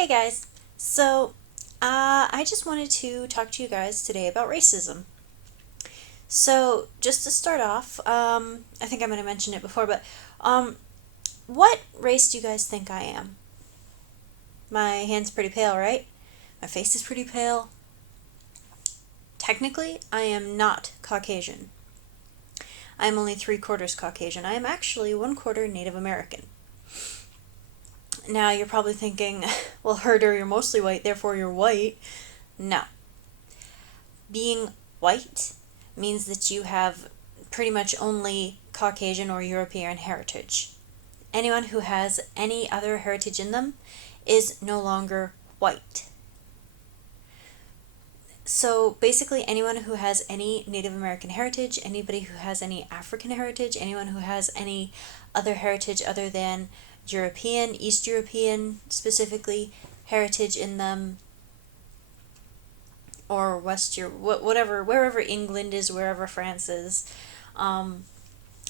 Hey guys, so I just wanted to talk to you guys today about racism. So, just to start off, I think I might have mentioned it before, but um, what race do you guys think I am? My hand's pretty pale, right? My face is pretty pale. Technically, I am not Caucasian. I am only three-quarters Caucasian. I am actually one quarter Native American. Now, you're probably thinking, well, Herder, you're mostly white, therefore you're white. No. Being white means that you have pretty much only Caucasian or European heritage. Anyone who has any other heritage in them is no longer white. So basically, anyone who has any Native American heritage, anybody who has any African heritage, anyone who has any other heritage other than European, East European specifically, heritage in them, or West Europe, whatever, wherever England is, wherever France is, um,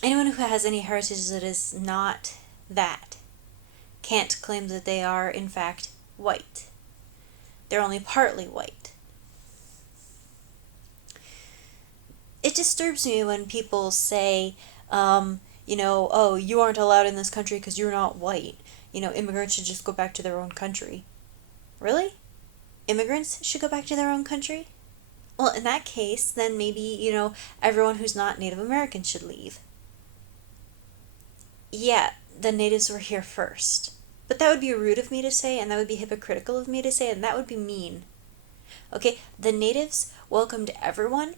anyone who has any heritage that is not that can't claim that they are, in fact, white. They're only partly white. It disturbs me when people say, oh, you aren't allowed in this country because you're not white. Immigrants should just go back to their own country. Really? Immigrants should go back to their own country? Well, in that case, then maybe, everyone who's not Native American should leave. Yeah, the natives were here first. But that would be rude of me to say, and that would be hypocritical of me to say, and that would be mean. Okay, the natives welcomed everyone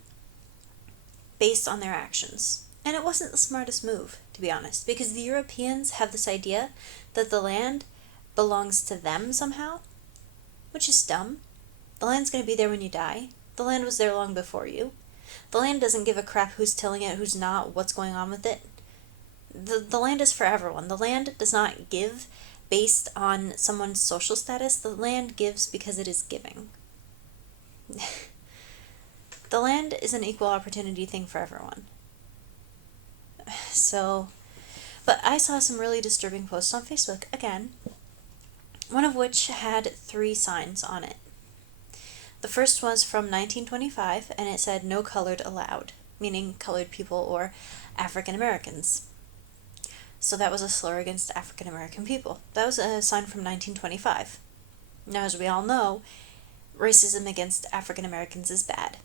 based on their actions. And it wasn't the smartest move, to be honest, because the Europeans have this idea that the land belongs to them somehow, which is dumb. The land's going to be there when you die. The land was there long before you. The land doesn't give a crap who's tilling it, who's not, what's going on with it. The land is for everyone. The land does not give based on someone's social status. The land gives because it is giving. The land is an equal opportunity thing for everyone. So, but I saw some really disturbing posts on Facebook again, one of which had three signs on it. The first was from 1925, and it said no colored allowed, meaning colored people or African Americans. So that was a slur against African American people. That was a sign from 1925. Now, as we all know, racism against African Americans is bad.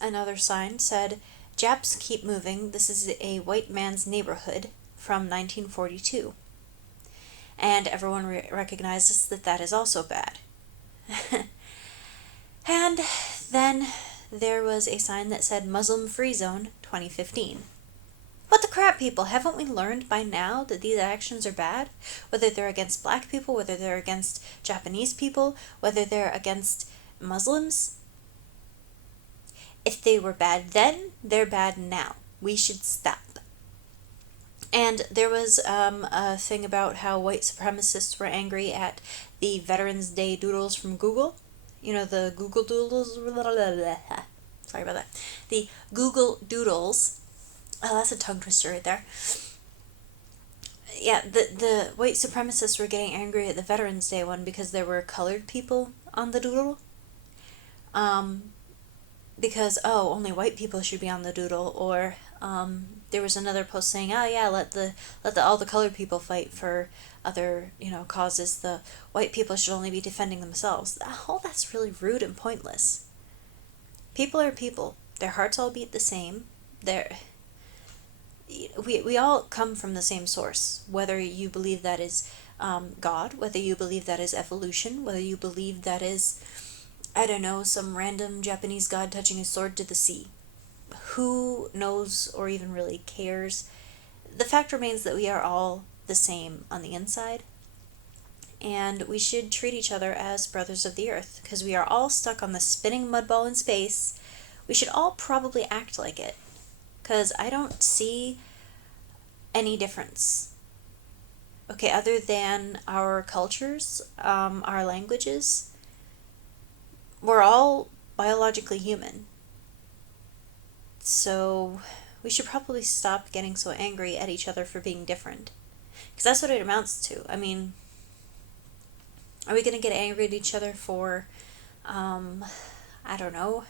Another sign said, Japs keep moving, this is a white man's neighborhood, from 1942. And everyone recognizes that that is also bad. And then there was a sign that said Muslim Free Zone 2015. What the crap, people? Haven't we learned by now that these actions are bad? Whether they're against black people, whether they're against Japanese people, whether they're against Muslims. If they were bad then, they're bad now. We should stop. And there was a thing about how white supremacists were angry at the Veterans Day doodles from Google. The Google Doodles. Sorry about that. The Google Doodles. Oh, that's a tongue twister right there. Yeah, the white supremacists were getting angry at the Veterans Day one because there were colored people on the doodle. Because, only white people should be on the doodle, or there was another post saying, oh yeah, let all the colored people fight for other, causes. The white people should only be defending themselves. Oh, that's really rude and pointless. People are people. Their hearts all beat the same. We all come from the same source, whether you believe that is God, whether you believe that is evolution, whether you believe that is, I don't know, some random Japanese god touching his sword to the sea. Who knows or even really cares? The fact remains that we are all the same on the inside, and we should treat each other as brothers of the earth, because we are all stuck on the spinning mud ball in space. We should all probably act like it, because I don't see any difference. Okay, other than our cultures, our languages, we're all biologically human. So we should probably stop getting so angry at each other for being different. Because that's what it amounts to. I mean, Are we going to get angry at each other for, I don't know,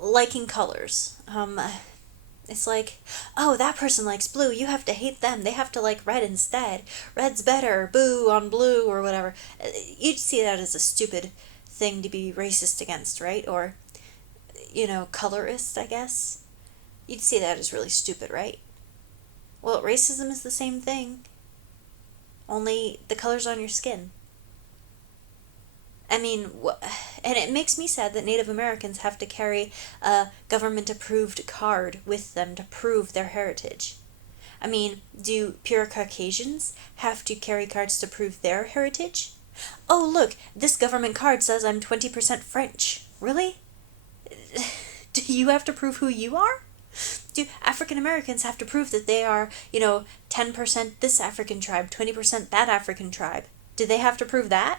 liking colors? It's like, oh, that person likes blue. You have to hate them. They have to like red instead. Red's better. Boo on blue or whatever. You'd see that as a stupid thing to be racist against, right? Or, colorist, I guess. You'd see that as really stupid, right? Well, racism is the same thing, only the color's on your skin. I mean, and it makes me sad that Native Americans have to carry a government approved card with them to prove their heritage. I mean, do pure Caucasians have to carry cards to prove their heritage? Oh, look, this government card says I'm 20% French. Really? Do you have to prove who you are? Do African Americans have to prove that they are, 10% this African tribe, 20% that African tribe? Do they have to prove that?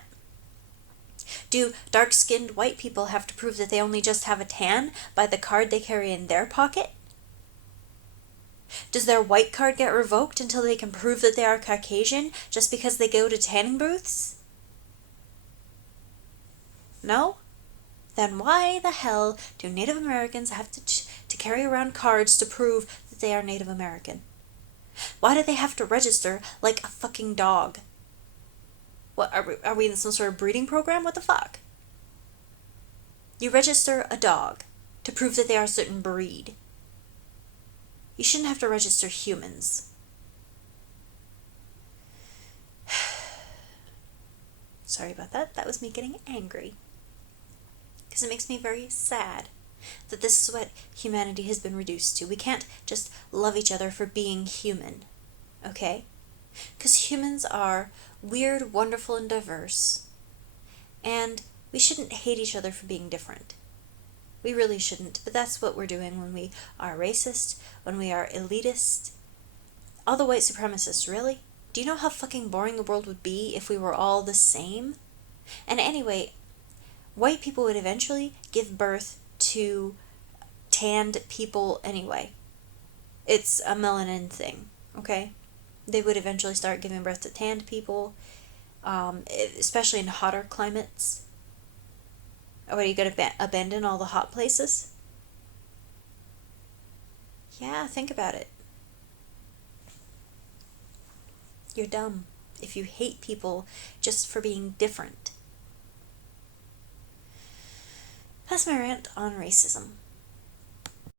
Do dark skinned white people have to prove that they only just have a tan by the card they carry in their pocket? Does their white card get revoked until they can prove that they are Caucasian just because they go to tanning booths? No? Then why the hell do Native Americans have to carry around cards to prove that they are Native American? Why do they have to register like a fucking dog? What, are we in some sort of breeding program? What the fuck? You register a dog to prove that they are a certain breed. You shouldn't have to register humans. Sorry about that. That was me getting angry. Because it makes me very sad that this is what humanity has been reduced to. We can't just love each other for being human. Okay? Because humans are weird, wonderful, and diverse. And we shouldn't hate each other for being different. We really shouldn't, but that's what we're doing when we are racist, when we are elitist. All the white supremacists, really? Do you know how fucking boring the world would be if we were all the same? And anyway, white people would eventually give birth to tanned people anyway. It's a melanin thing, okay? They would eventually start giving birth to tanned people, especially in hotter climates. What, are you going to abandon all the hot places? Yeah, think about it. You're dumb if you hate people just for being different. That's my rant on racism.